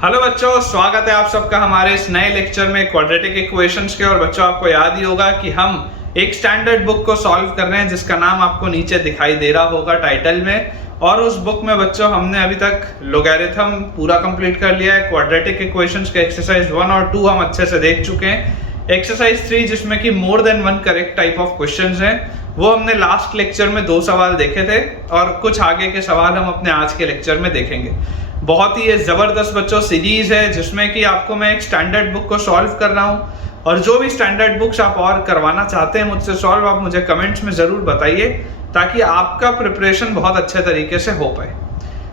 Hello बच्चों, स्वागत है आप सबका हमारे इस नए लेक्चर में क्वाड्रेटिक इक्वेशंस के। और बच्चों, आपको याद ही होगा कि हम एक स्टैंडर्ड बुक को सॉल्व कर रहे हैं जिसका नाम आपको नीचे दिखाई दे रहा होगा टाइटल में। और उस बुक में बच्चों हमने अभी तक लोगैरिथम पूरा कंप्लीट कर लिया है। क्वाड्रेटिक इक्वेशंस के एक्सरसाइज 1 और 2 हम अच्छे से देख चुके हैं। एक्सरसाइज 3 जिसमें कि more than one correct type of questions हैं, वो हमने लास्ट लेक्चर में 2 सवाल देखे थे और कुछ आगे के सवाल हम अपने आज के लेक्चर में देखेंगे। बहुत ही ये जबरदस्त बच्चों सीरीज है जिसमें कि आपको मैं एक स्टैंडर्ड बुक को सॉल्व कर रहा हूँ। और जो भी स्टैंडर्ड बुक्स आप और करवाना चाहते हैं मुझसे सॉल्व, आप मुझे कमेंट्स में ज़रूर बताइए ताकि आपका प्रिपरेशन बहुत अच्छे तरीके से हो पाए।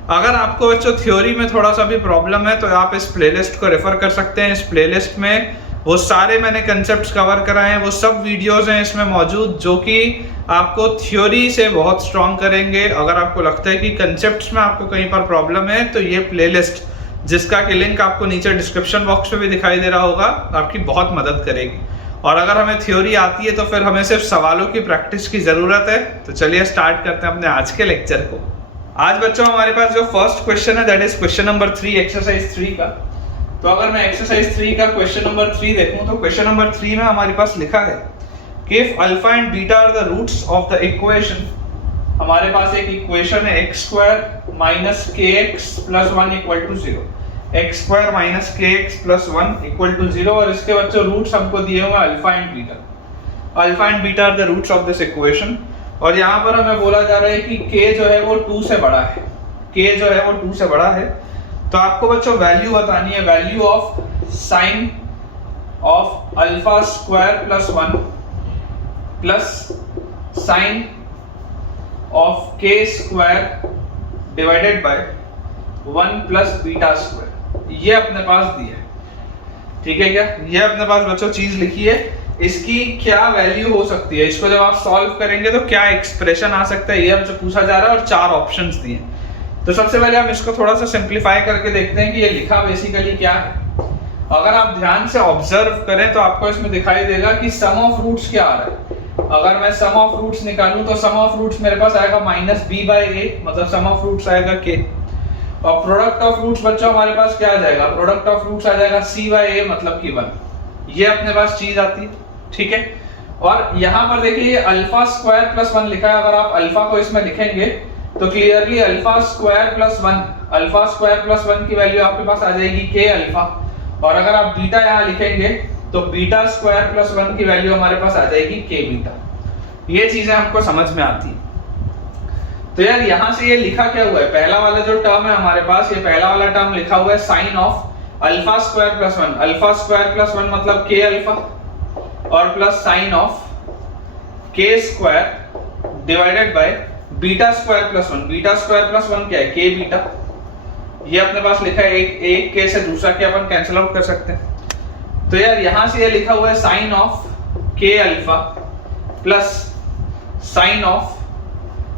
अगर आपको बच्चों थ्योरी में थोड़ा सा भी प्रॉब्लम है तो आप इस प्लेलिस्ट को रेफर कर सकते हैं। इस प्लेलिस्ट में वो सारे मैंने कंसेप्ट्स कवर कराए हैं, वो सब वीडियोस हैं इसमें मौजूद जो कि आपको थ्योरी से बहुत स्ट्रॉन्ग करेंगे। अगर आपको लगता है कि कंसेप्ट्स में आपको कहीं पर प्रॉब्लम है तो ये प्लेलिस्ट, जिसका कि लिंक आपको नीचे डिस्क्रिप्शन बॉक्स में भी दिखाई दे रहा होगा, आपकी बहुत मदद करेगी। और अगर हमें थ्योरी आती है तो फिर हमें सिर्फ सवालों की प्रैक्टिस की ज़रूरत है। तो चलिए स्टार्ट करते हैं अपने आज के लेक्चर को। आज बच्चों हमारे पास जो फर्स्ट क्वेश्चन है that is question number 3 exercise 3 का। तो अगर मैं एक्सरसाइज 3 का क्वेश्चन नंबर 3 देखूं तो क्वेश्चन नंबर 3 में हमारे पास लिखा है कि if alpha and beta are the roots of the equation. हमारे पास एक इक्वेशन है x² minus kx plus 1 equal to 0। x² minus kx plus 1 equal to 0 और इसके बच्चों रूट्स हमको दिए हुए alpha and beta. Alpha and beta are the roots of this equation. और यहाँ पर हमें बोला जा रहा है कि k जो है वो 2 से बड़ा है। k जो है वो 2 से बड़ा है। तो आपको बच्चों वैल्यू बतानी है, value of sine of alpha square plus 1 plus sine of k square divided bye 1 plus beta square. ये अपने पास दिया है, ठीक है क्या? ये अपने पास बच्चों चीज लिखी है, इसकी क्या वैल्यू हो सकती है, इसको जब आप सॉल्व करेंगे तो क्या एक्सप्रेशन आ सकता है, ये हमसे पूछा जा रहा है। और 4 ऑप्शंस दिए। तो सबसे पहले हम इसको थोड़ा सा सिंप्लीफाई करके देखते हैं कि ये लिखा बेसिकली क्या है। अगर आप ध्यान से ऑब्जर्व करें तो आपको इसमें दिखाई देगा कि सम ऑफ रूट्स क्या आ रहा है। अगर मैं सम ऑफ रूट्स निकालूं तो सम ऑफ रूट्स मेरे पास आएगा -b/a, मतलब सम ऑफ रूट्स आएगा k। और प्रोडक्ट ऑफ रूट्स बच्चों हमारे पास क्या आ जाएगा? प्रोडक्ट ऑफ रूट्स आ जाएगा c/a, मतलब कि 1। ये अपने पास चीज आती है, ठीक है। और यहाँ पर देखिए ये अल्फा स्क्वायर प्लस 1 लिखा है। अगर आप अल्फा को इसमें लिखेंगे तो क्लियरली अल्फा स्क्वायर प्लस 1 की वैल्यू आपके पास आ जाएगी k अल्फा। और अगर आप बीटा यहाँ लिखेंगे तो बीटा स्क्वायर प्लस 1 की वैल्यू हमारे पास आ जाएगी k बीटा। ये चीजें हमको समझ में आती है। तो यार यहाँ से ये लिखा क्या हुआ है? पहला वाला जो टर्म है हमारे पास, ये पहला वाला टर्म लिखा हुआ है sine of alpha square plus 1। Alpha square plus 1 मतलब k अल्फा और plus sine of k square divided by beta square plus 1। Beta square plus 1 क्या है? k beta. ये अपने पास लिखा है, एक k से दूसरा k अपन कैंसिल आउट कर सकते हैं। तो यार यहां से ये लिखा हुआ है sine of k alpha plus sine of,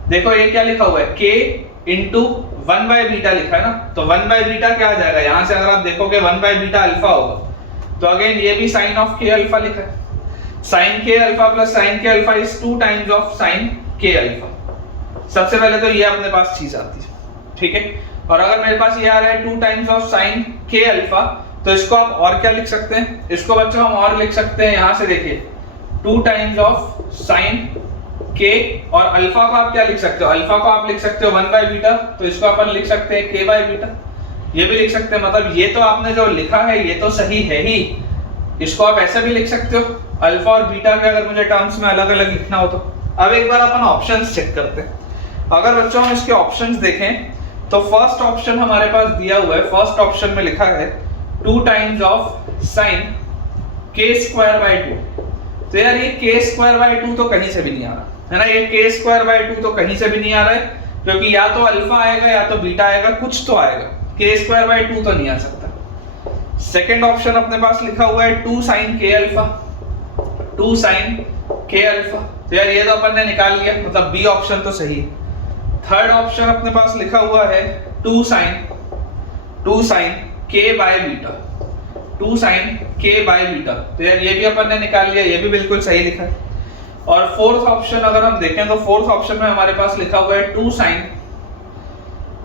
देखो ये क्या लिखा हुआ है? k इंटू 1/बीटा लिखा है ना। तो 1/बीटा क्या आ जाएगा? यहां से अगर आप देखोगे 1/बीटा अल्फा होगा। तो अगेन ये भी साइन ऑफ k अल्फा लिखा है। Sine k alpha plus sine k alpha is 2 times of sine k alpha. सबसे पहले तो ये अपने पास चीज आती है, ठीक है। और अगर मेरे पास ये आ रहा है 2 times of sine k alpha, तो इसको आप और क्या लिख सकते हैं? इसको बच्चों हम और लिख सकते हैं, यहां से देखिए 2 टाइम्स ऑफ साइन k। और अल्फा को आप क्या लिख सकते हो? अल्फा को आप लिख सकते हो 1/बीटा, तो इसको अपन लिख सकते हैं k/बीटा। ये भी लिख सकते हैं, मतलब ये तो आपने जो लिखा है ये तो सही है ही। इसको आप ऐसे भी लिख सकते हो, अल्फा और बीटा के अगर मुझे टर्म्स में अलग अलग लिखना हो तो। अब एक बार अपन ऑप्शंस चेक करते हैं। अगर बच्चों हम इसके ऑप्शंस देखें तो फर्स्ट ऑप्शन हमारे पास दिया हुआ है। फर्स्ट ऑप्शन में लिखा है 2 टाइम्स ऑफ साइन k²/2। तो यार ये k²/2 तो कहीं से भी नहीं आ रहा है ना। ये k²/2 तो कहीं से भी नहीं आ रहा है, क्योंकि या तो अल्फा आएगा या तो बीटा आएगा, कुछ तो आएगा। k²/2 तो नहीं आ सकता। सेकंड ऑप्शन अपने पास लिखा हुआ है 2 sine k alpha, 2 sine k alpha. तो यार ये तो अपन ने निकाल लिया, मतलब बी ऑप्शन तो सही है। थर्ड ऑप्शन अपने पास लिखा हुआ है 2 साइन k/बीटा, 2 साइन k/बीटा। तो यार ये भी अपन ने निकाल लिया, ये भी बिल्कुल सही लिखा है। और फोर्थ ऑप्शन अगर हम देखें तो फोर्थ ऑप्शन में हमारे पास लिखा हुआ है 2 साइन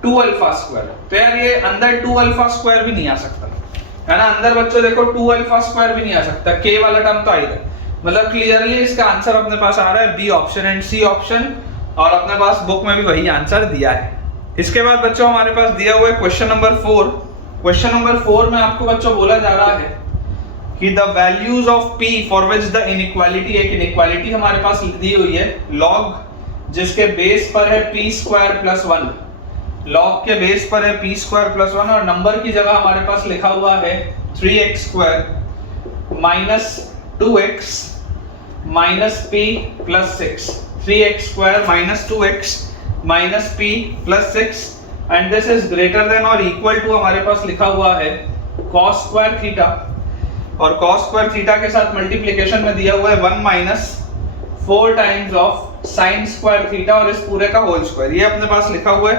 2 अल्फा स्क्वायर, तो यार ये अंदर 2 अल्फा स्क्वायर भी नहीं आ सकता है ना, अंदर बच्चों देखो 2 अल्फा स्क्वायर भी नहीं आ सकता, के वाला टर्म तो आएगा, मतलब क्लियरली इसका आंसर अपने पास आ रहा है B option and C option, और अपने पास बुक में भी वही आंसर दिया है। इसके बाद बच्चों हमारे पास दिया हुआ है क्वेश्चन नंबर 4। क्वेश्चन नंबर 4 में आपको बच्चों बोला जा रहा है कि the values of p for which the inequality, एक इनइक्वालिटी हमारे पास दी हुई है log जिसके बेस पर है p स्क्वायर प्लस 1, log के बेस पर है p स्क्वायर प्लस 1 और नंबर की जगह हमारे पास लिखा हुआ है 3x square minus 2x minus p plus 6, 3x square minus 2x minus p plus 6 and this is greater then और इक्वल टू हमारे पास लिखा हुआ है cos स्क्वायर थीटा, और cos स्क्वायर थीटा के साथ मल्टीप्लिकेशन में दिया हुआ है 1 minus 4 times of sin square theta और इस पूरे का होल स्क्वायर, ये अपने पास लिखा हुआ है,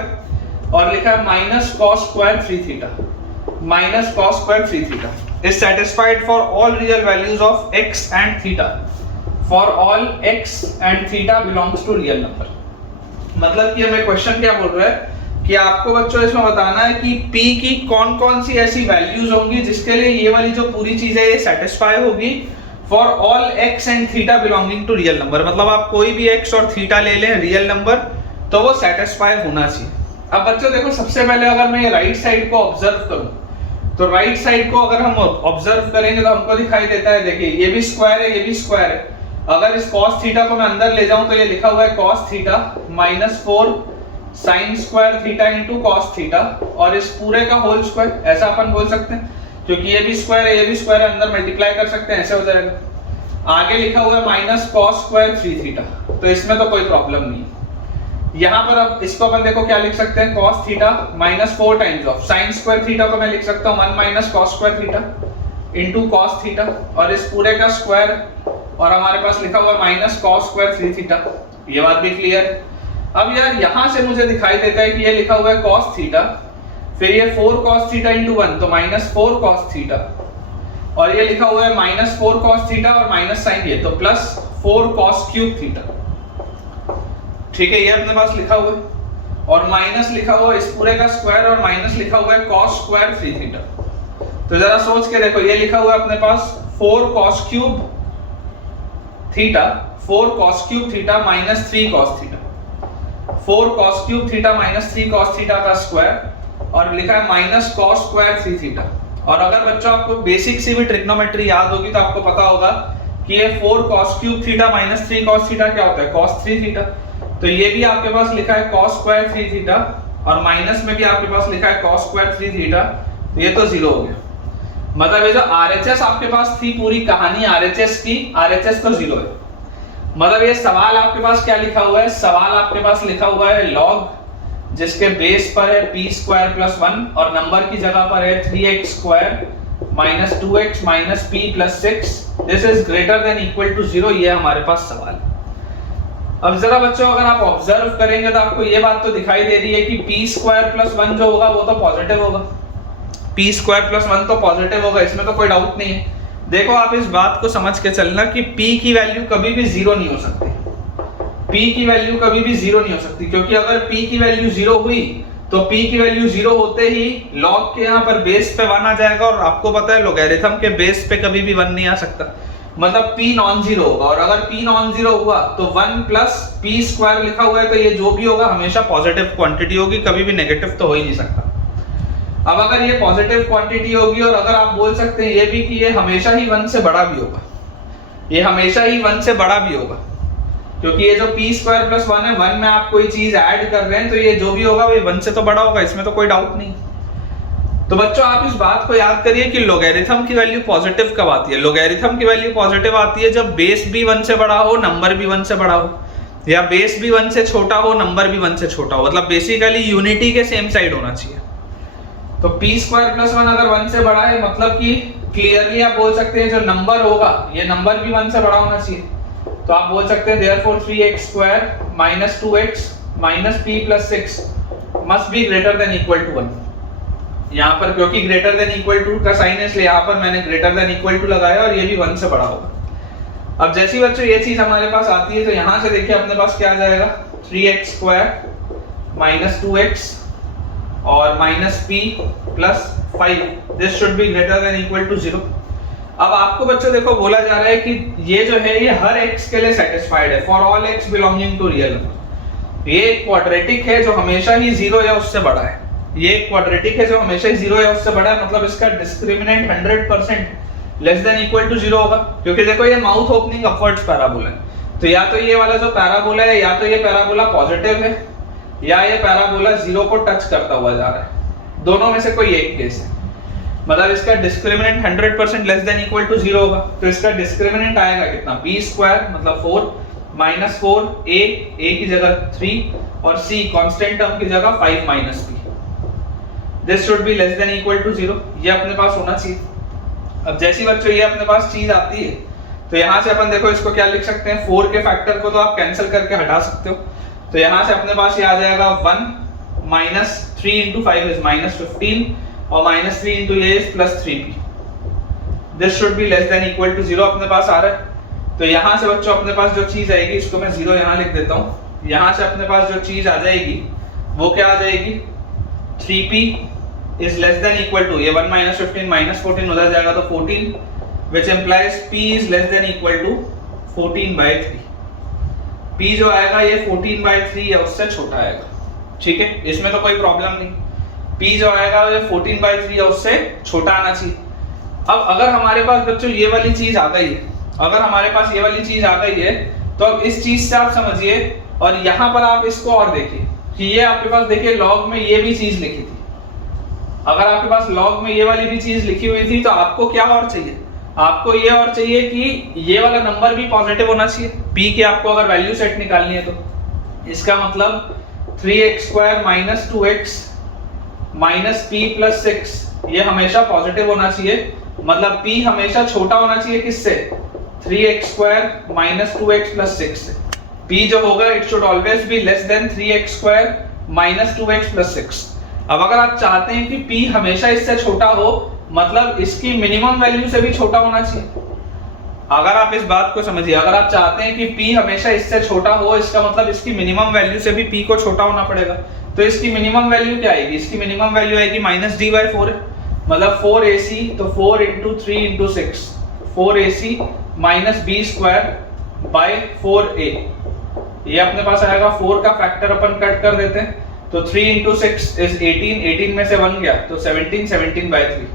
और लिखा है minus cos square 3 theta, minus cos square 3 theta is satisfied for all real values of x and theta, for all x and theta belongs to real number। मतलब कि हमें क्वेश्चन क्या बोल रहा है कि आपको बच्चों इसमें बताना है कि p की कौन कौन सी ऐसी वैल्यूज होंगी जिसके लिए ये वाली जो पूरी चीज है ये सेटिस्फाई होगी for all x and theta belonging to real number, मतलब आप कोई भी x और थीटा ले लें रियल नंबर तो वो सेटिस्फाई होना चाहिए। अब बच्चों देखो सबसे पहले अगर मैं ये राइट साइड को ऑब्जर्व करूं तो राइट साइड को अगर हम ऑब्जर्व करेंगे तो हमको दिखाई देता है, देखिए ये भी स्क्वायर है, ये भी स्क्वायर है, अगर इस cos थीटा को मैं अंदर ले जाऊं तो ये लिखा हुआ है cos theta minus 4 sin square theta into cos theta और इस पूरे का होल स्क्वायर, ऐसा अपन बोल सकते हैं क्योंकि ये भी स्क्वायर है, ये भी स्क्वायर है, अंदर मल्टीप्लाई कर सकते हैं, ऐसे हो जाएगा। आगे लिखा हुआ है माइनस cos स्क्वायर 3 थीटा, तो इसमें तो कोई प्रॉब्लम नहीं है। यहाँ पर अब इसको अपन देखो क्या लिख सकते हैं, cos theta minus 4 times of sin square theta को मैं लिख सकता हूँ 1 minus cos square theta into cos theta और इस पूरे का स्क्वायर, और हमारे पास लिखा हुआ माइनस cos स्क्वायर 3 थीटा, ये बात भी क्लियर है। अब यार यहां से मुझे दिखाई देता है कि ये लिखा हुआ है cos थीटा, फिर ये 4 cos थीटा इंटू 1 तो माइनस 4 cos थीटा, और ये लिखा हुआ है माइनस 4 cos थीटा और माइनस साइन ये तो प्लस 4 cos क्यूब थीटा, ठीक है, ये अपने पास लिखा हुआ है, और माइनस लिखा हुआ है इस पूरे का स्क्वायर और माइनस लिखा हुआ है cos स्क्वायर 3 थीटा। तो जरा सोच के देखो, ये लिखा हुआ है अपने पास 4 cos cube theta, 4 cos cube theta minus 3 cos theta, 4 cos cube theta minus 3 cos theta का स्क्वायर और लिखा है माइनस cos स्क्वायर 3 थीटा। और अगर बच्चों आपको बेसिक सी भी ट्रिग्नोमेट्री याद होगी तो आपको पता होगा कि ये 4 cos cube theta minus 3 cos theta क्या होता है, cos 3 थीटा, तो ये भी आपके पास लिखा है cos स्क्वायर 3 थीटा और माइनस में भी आपके पास लिखा है cos स्क्वायर 3 थीटा, तो ये तो जीरो हो गया। मतलब ये जो RHS आपके पास थी पूरी कहानी RHS की, RHS तो जीरो है। मतलब ये सवाल आपके पास क्या लिखा हुआ है, सवाल आपके पास लिखा हुआ है log जिसके बेस पर है p स्क्वायर प्लस 1 और नंबर की जगह पर है 3x square minus 2x minus p plus 6, this is greater than equal to 0, ये हमारे पास सवाल। अब जरा बच्चों अगर आप ऑब्जर्व करेंगे तो आपको ये बात तो दिखाई दे रही है कि p स्क्वायर प्लस 1 जो होगा वो तो पॉजिटिव होगा, p स्क्वायर प्लस 1 तो पॉजिटिव होगा, इसमें तो कोई डाउट नहीं है। देखो आप इस बात को समझ के चलना कि p की वैल्यू कभी भी जीरो नहीं हो सकती, p की वैल्यू कभी भी जीरो नहीं हो सकती, क्योंकि अगर p की वैल्यू जीरो हुई तो p की वैल्यू जीरो होते ही log के यहाँ पर बेस पे 1 आ जाएगा, और आपको पता है लोगैरिथम के बेस पे कभी भी 1 नहीं आ सकता, मतलब p नॉन जीरो होगा, और अगर p नॉन जीरो हुआ तो 1 प्लस p स्क्वायर लिखा हुआ है तो ये जो भी होगा हमेशा पॉजिटिव क्वांटिटी होगी, कभी भी नेगेटिव तो हो ही नहीं सकता। अब अगर ये पॉजिटिव क्वांटिटी होगी और अगर आप बोल सकते हैं ये भी कि ये हमेशा ही 1 से बड़ा भी होगा, ये हमेशा ही 1 से बड़ा भी होगा, क्योंकि ये जो p स्क्वायर प्लस 1 है, 1 में आप कोई चीज ऐड कर रहे हैं तो ये जो भी होगा वो 1 से तो बड़ा होगा, इसमें तो कोई डाउट नहीं। तो बच्चों आप इस बात को याद करिए कि लोगैरिथम की वैल्यू पॉजिटिव कब आती है, लोगैरिथम की वैल्यू पॉजिटिव आती है जब बेस भी 1 से बड़ा हो, नंबर भी 1 से बड़ा हो, या बेस भी 1 से छोटा हो, नंबर भी 1 से छोटा हो, मतलब बेसिकली यूनिटी के सेम साइड होना चाहिए। तो p स्क्वायर प्लस 1 अगर 1 से बड़ा है मतलब कि क्लियरली आप बोल सकते हैं जो नंबर होगा ये नंबर भी 1 से बड़ा होना चाहिए, तो आप बोल सकते हैं therefore 3x square minus 2x minus p plus 6 must be greater than equal to 1। यहाँ पर क्योंकि ग्रेटर देन इक्वल टू का साइन है इसलिए यहाँ पर मैंने ग्रेटर देन इक्वल टू लगाया और ये भी 1 से बड़ा होगा। अब जैसी बच्चों ये चीज हमारे पास आती है तो यहाँ से देखिए अपने पास क्या आ जाएगा, 3x स्क्वायर माइनस 2x और minus P plus 5, this should be greater than equal to 0। अब आपको बच्चों देखो बोला जा रहा है कि ये जो है ये हर x के लिए सेटिस्फाइड है, for all x belonging to real number. ये क्वाड्रेटिक है जो हमेशा ही 0 या उससे बड़ा है, ये क्वाड्रेटिक है जो हमेशा ही 0 या उससे बड़ा है, मतलब इसका discriminant 100% less than equal to 0 होगा, क्योंकि देखो ये माउथ ओपनिंग अपवर्ड्स पैराबोला है। तो या तो ये वाला जो पैराबोला है, या तो ये पैराबोला पॉजिटिव है, या ये पैराबोला 0 को टच करता हुआ जा रहा है, दोनों में से कोई एक केस है। मतलब इसका discriminant 100% less than equal to 0 होगा, तो इसका डिस्क्रिमिनेंट आएगा कितना, b स्क्वायर मतलब 4 माइनस 4, a की जगह 3 और c कांस्टेंट टर्म की जगह 5 minus b। This should be less than equal to 0, ये अपने पास होना चाहिए। अब जैसी बच्चों ये अपने पास चीज आती है तो यहाँ से अपन देखो इसको क्या लिख सकते हैं, 4 के फैक्टर को तो आप कैंसिल करके हटा सकते हो, तो यहाँ से अपने पास ये आ जाएगा 1 माइनस 3 इंटू 5 इज माइनस 15 और minus 3 into A is plus 3p। This should be less than equal to 0 अपने पास आ रहा है। तो यहाँ से बच्चों अपने पास जो चीज आएगी, इसको मैं 0 यहाँ लिख देता हूँ, यहाँ से अपने पास जो चीज आ जाएगी वो क्या आ जाएगी, 3p is less than equal to, ये 1 माइनस 15 माइनस 14 उधर जाएगा तो 14, which implies p is less than equal to 14/3। p जो आएगा ये 14/3 या उससे छोटा आएगा, ठीक है, इसमें तो कोई प्रॉब्लम नहीं। p जो आएगा ये 14/3 या उससे छोटा आना चाहिए। अब अगर हमारे पास बच्चों ये वाली चीज आ गई है, अगर हमारे पास ये वाली चीज आ गई है, तो अब इस चीज से आप समझिए और यहाँ पर आप इसको और देखिए कि ये आपके पास देखिए लॉग में ये भी चीज लिखी थी। अगर आपके पास लॉग में ये वाली भी चीज लिखी हुई थी तो आपको क्या और चाहिए, आपको ये और चाहिए कि ये वाला नंबर भी पॉजिटिव होना चाहिए। p की आपको अगर वैल्यू सेट निकालनी है तो इसका मतलब 3x square minus 2x minus p plus 6 ये हमेशा पॉजिटिव होना चाहिए, मतलब p हमेशा छोटा होना चाहिए किससे, 3x square minus 2x plus 6 से। p जो होगा it should always be less then 3x square minus 2x plus 6। अब अगर आप चाहते हैं कि p हमेशा इससे छोटा हो, मतलब इसकी मिनिमम वैल्यू से भी छोटा होना चाहिए। अगर आप इस बात को समझिए, अगर आप चाहते हैं कि p हमेशा इससे छोटा हो, इसका मतलब इसकी मिनिमम वैल्यू से भी p को छोटा होना पड़ेगा। तो इसकी मिनिमम वैल्यू क्या आएगी, इसकी मिनिमम वैल्यू आएगी माइनस d/4 है, मतलब 4ac, तो 4 into 3 into 6 4ac minus b square by 4a। ये अपने पास आएगा 4 का फैक्टर अपन कट कर देते हैं, तो 3 इंटू 6 इज 18 में से 1 गया तो 17/3।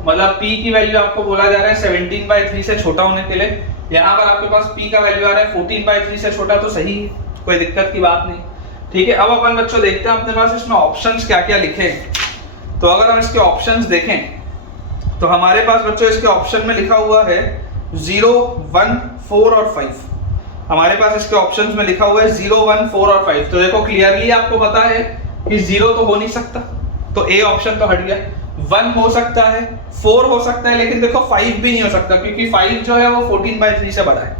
मतलब p की वैल्यू आपको बोला जा रहा है 17/3 से छोटा होने के लिए। यहाँ पर आपके पास p का वैल्यू आ रहा है 14/3 से छोटा, तो सही है, कोई दिक्कत की बात नहीं, ठीक है। अब अपन बच्चों देखते हैं अपने पास इसमें ऑप्शंस क्या क्या लिखे हैं। तो अगर हम इसके ऑप्शंस देखें तो हमारे पास बच्चों इसके ऑप्शन में लिखा हुआ है 0, 1, 4 और 5। हमारे पास इसके ऑप्शंस में लिखा हुआ है 0, 1, 4 और 5। तो देखो क्लियरली आपको पता है कि 0 तो हो नहीं सकता, तो ए ऑप्शन तो हट गया। 1 हो सकता है, 4 हो सकता है, लेकिन देखो 5 भी नहीं हो सकता क्योंकि 5 जो है वो 14/3 से बड़ा है,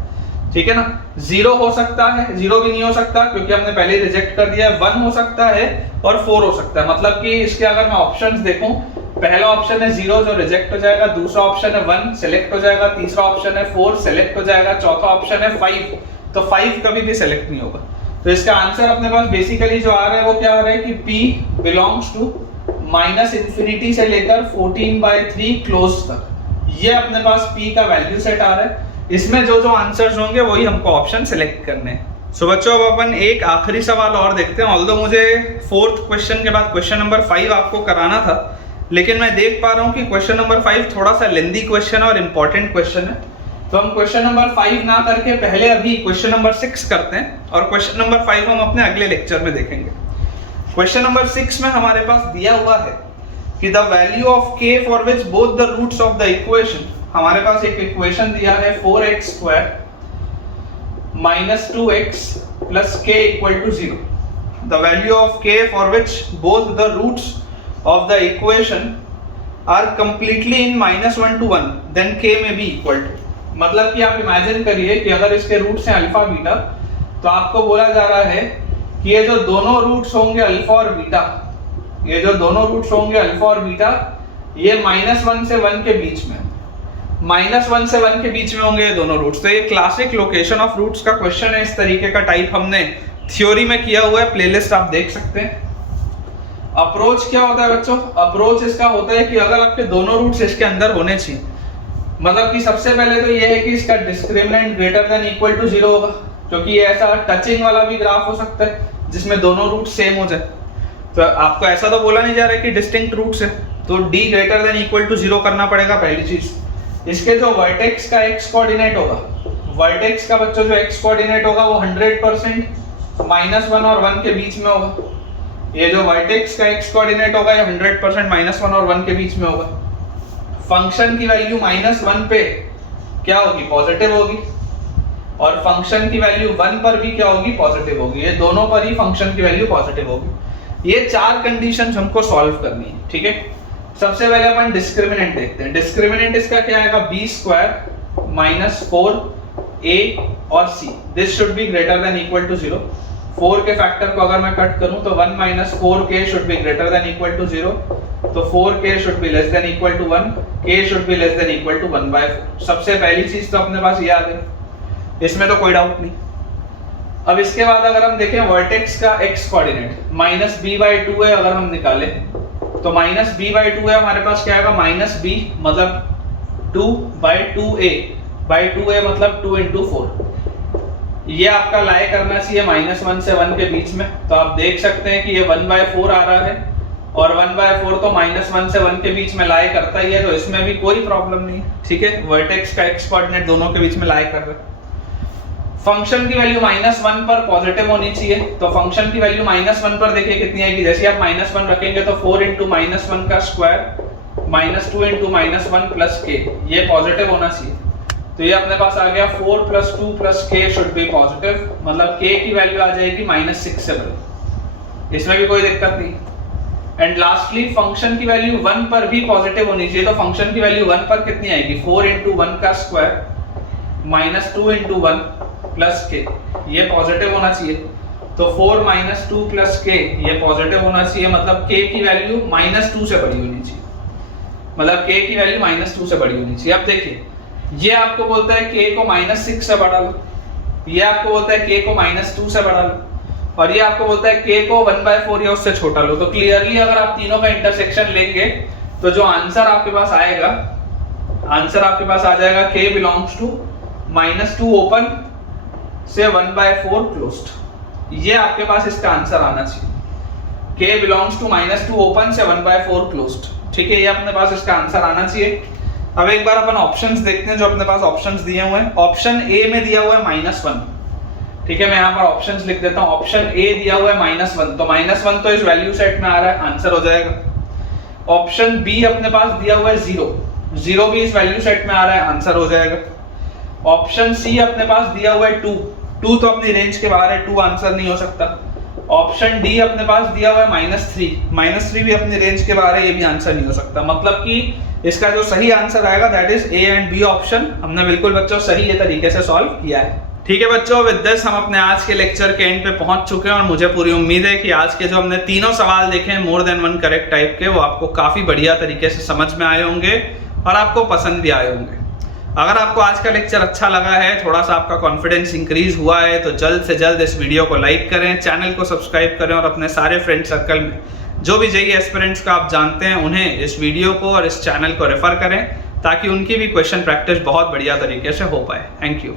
ठीक है ना। 0 हो सकता है, 0 भी नहीं हो सकता क्योंकि हमने पहले रिजेक्ट कर दिया है। 1 हो सकता है और 4 हो सकता है, मतलब कि इसके अगर मैं ऑप्शंस देखूं, पहला ऑप्शन है 0 जो रिजेक्ट हो जाएगा, दूसरा ऑप्शन है 1 सेलेक्ट हो जाएगा, तीसरा ऑप्शन है 4 सेलेक्ट हो जाएगा, चौथा ऑप्शन है 5, तो 5 कभी भी सेलेक्ट नहीं होगा। तो इसका आंसर अपने पास बेसिकली जो आ रहा है वो क्या आ रहा है कि p बिलोंग्स टू -∞ से लेकर 14/3 क्लोज तक। ये अपने पास p का वैल्यू सेट आ रहा है। इसमें जो जो आंसर्स होंगे वही हमको ऑप्शन सेलेक्ट करने हैं। सो बच्चों अब अपन एक आखिरी सवाल और देखते हैं। ऑल्दो मुझे 4th क्वेश्चन के बाद क्वेश्चन नंबर 5 आपको कराना था, लेकिन मैं देख पा रहा हूँ कि क्वेश्चन नंबर 5 थोड़ा सा लेंदी क्वेश्चन और इंपॉर्टेंट क्वेश्चन है, तो हम क्वेश्चन नंबर 5 ना करके पहले अभी क्वेश्चन नंबर 6 करते हैं और क्वेश्चन नंबर 5 हम अपने अगले लेक्चर में देखेंगे। क्वेश्चन नंबर 6 में हमारे पास दिया हुआ है कि the value of k for which both the roots of the equation, हमारे पास एक इक्वेशन दिया है 4x square minus 2x plus k equal to 0। The value of k for which both the roots of the equation are completely in -1 to 1 then k में be equal to. मतलब कि आप imagine करिए कि अगर इसके रूट्स हैं alpha beta, तो आपको बोला जा रहा है कि ये जो दोनों रूट्स होंगे अल्फा और बीटा, ये जो दोनों रूट्स होंगे अल्फा और बीटा, ये -1 से 1 के बीच में, -1 से 1 के बीच में होंगे ये दोनों रूट्स। तो ये क्लासिक लोकेशन ऑफ रूट्स का क्वेश्चन है। इस तरीके का टाइप हमने थ्योरी में किया हुआ है, प्लेलिस्ट आप देख सकते हैं। अप्रोच क्या होता है बच्चों? अप्रोच इसका होता है कि अगर आपके दोनों रूट्स इसके अंदर होने चाहिए, मतलब कि सबसे पहले तो ये है कि इसका discriminant greater than equal to 0 होगा, क्योंकि ये ऐसा टचिंग वाला भी ग्राफ हो सकता है जिसमें दोनों रूट सेम हो जाए। तो आपको ऐसा तो बोला नहीं जा रहा है कि डिस्टिंक्ट रूट्स है, तो d greater than equal to 0 करना पड़ेगा पहली चीज। इसके जो वर्टेक्स का x कोऑर्डिनेट होगा, वर्टेक्स का बच्चों जो x कोऑर्डिनेट होगा वो 100% -1 और 1 के बीच में होगा। ये जो वर्टेक्स का x कोऑर्डिनेट होगा ये 100% -1 और 1 के बीच में होगा। फंक्शन की वैल्यू -1 पे क्या होगी? पॉजिटिव होगी, और फंक्शन की वैल्यू 1 पर भी क्या होगी? पॉजिटिव होगी। ये दोनों पर ही फंक्शन की वैल्यू पॉजिटिव होगी। ये चार कंडीशंस हमको सॉल्व करनी है, ठीक है। सबसे पहले अपन डिस्क्रिमिनेंट देखते हैं। डिस्क्रिमिनेंट इसका क्या आएगा? b² - 4a और c, this should be greater than equal to 0। 4 के फैक्टर को अगर मैं कट करूं तो 1 - 4k should be greater than equal to 0, तो 4k should be less than equal to 1, k should be less than equal to 1/4। सबसे पहली चीज तो अपने पास ये आ गई, इसमें तो कोई डाउट नहीं। अब इसके बाद अगर हम देखें वर्टेक्स का x कोऑर्डिनेट -b/2 है, अगर हम निकालें तो -b/2 है, हमारे पास क्या आएगा? -b मतलब 2/2a मतलब 2 × 4। ये आपका लाई करना चाहिए -1 से 1 के बीच में, तो आप देख सकते हैं कि ये 1/4 आ रहा है, और 1/4 तो -1 से 1 के बीच में लाई करता ही है, तो इसमें भी कोई प्रॉब्लम नहीं, ठीक है। वर्टेक्स का x कोऑर्डिनेट दोनों के बीच में लाई कर रहा है। फंक्शन की वैल्यू -1 पर पॉजिटिव होनी चाहिए, तो फंक्शन की वैल्यू -1 पर देखिए कितनी आएगी। जैसे आप -1 रखेंगे तो 4 × -1 का स्क्वायर -2 × -1 प्लस k, ये पॉजिटिव होना चाहिए। तो ये अपने पास आ गया 4 + 2 + k शुड बी पॉजिटिव, मतलब k की वैल्यू आ जाएगी -6 से बड़ी, इसमें भी कोई दिक्कत नहीं। एंड लास्टली फंक्शन की वैल्यू 1 पर भी पॉजिटिव होनी चाहिए, तो फंक्शन की वैल्यू 1 पर कितनी आएगी? 4 × 1 का स्क्वायर -2 × 1 प्लस k, ये पॉजिटिव होना चाहिए। तो 4 - 2 + k ये पॉजिटिव होना चाहिए, मतलब k की वैल्यू -2 से बड़ी होनी चाहिए, मतलब k की वैल्यू -2 से बड़ी होनी चाहिए। अब देखिए, ये आपको बोलता है k को -6 से बढ़ा लो, ये आपको बोलता है k को -2 से बढ़ा लो, और ये आपको बोलता है k को 1/4 या उससे छोटा लो। तो क्लियरली अगर आप तीनों का इंटरसेक्शन लेंगे तो जो आंसर आपके पास आएगा, आंसर आपके पास आ जाएगा k बिलोंग्स टू -2 ओपन से 1/4 क्लोज्ड। ये आपके पास इसका आंसर आना चाहिए, k बिलोंग्स टू -2 ओपन से 1/4 क्लोज्ड, ठीक है। ये अपने पास इसका आंसर आना चाहिए। अब एक बार अपन ऑप्शंस देखते हैं जो अपने पास ऑप्शंस दिए हुए हैं। ऑप्शन ए में दिया हुआ है -1, ठीक है। मैं यहाँ पर ऑप्शंस लिख देता हूँ। ऑप्शन ए दिया हुआ है -1, तो -1 तो इस वैल्यू सेट में आ रहा है, आंसर हो जाएगा। ऑप्शन बी अपने पास दिया हुआ है 0, 0 भी इस वैल्यू सेट में आ रहा है, आंसर हो जाएगा। ऑप्शन सी अपने पास दिया हुआ है 2, 2 तो अपनी रेंज के बाहर है, 2 आंसर नहीं हो सकता। ऑप्शन डी अपने पास दिया हुआ है -3 भी अपनी रेंज के बाहर है, ये भी आंसर नहीं हो सकता। मतलब कि इसका जो सही आंसर आएगा that is A and B option. हमने बिल्कुल बच्चों सही ये तरीके से सॉल्व किया है, ठीक है बच्चों। विद दिस हम अपने आज के लेक्चर के एंड पे पहुंच चुके हैं, और मुझे पूरी उम्मीद है कि आज के जो हमने तीनों सवाल देखे हैं more than one correct type के, वो आपको काफी बढ़िया तरीके से समझ में आए होंगे और आपको पसंद भी आए होंगे। अगर आपको आज का लेक्चर अच्छा लगा है, थोड़ा सा आपका कॉन्फिडेंस इंक्रीज हुआ है, तो जल्द से जल्द इस वीडियो को लाइक करें, चैनल को सब्सक्राइब करें, और अपने सारे फ्रेंड सर्कल में जो भी जेईई एस्पिरेंट्स का आप जानते हैं उन्हें इस वीडियो को और इस चैनल को रेफर करें, ताकि उनकी भी क्वेश्चन प्रैक्टिस बहुत बढ़िया तरीके से हो पाए। Thank you.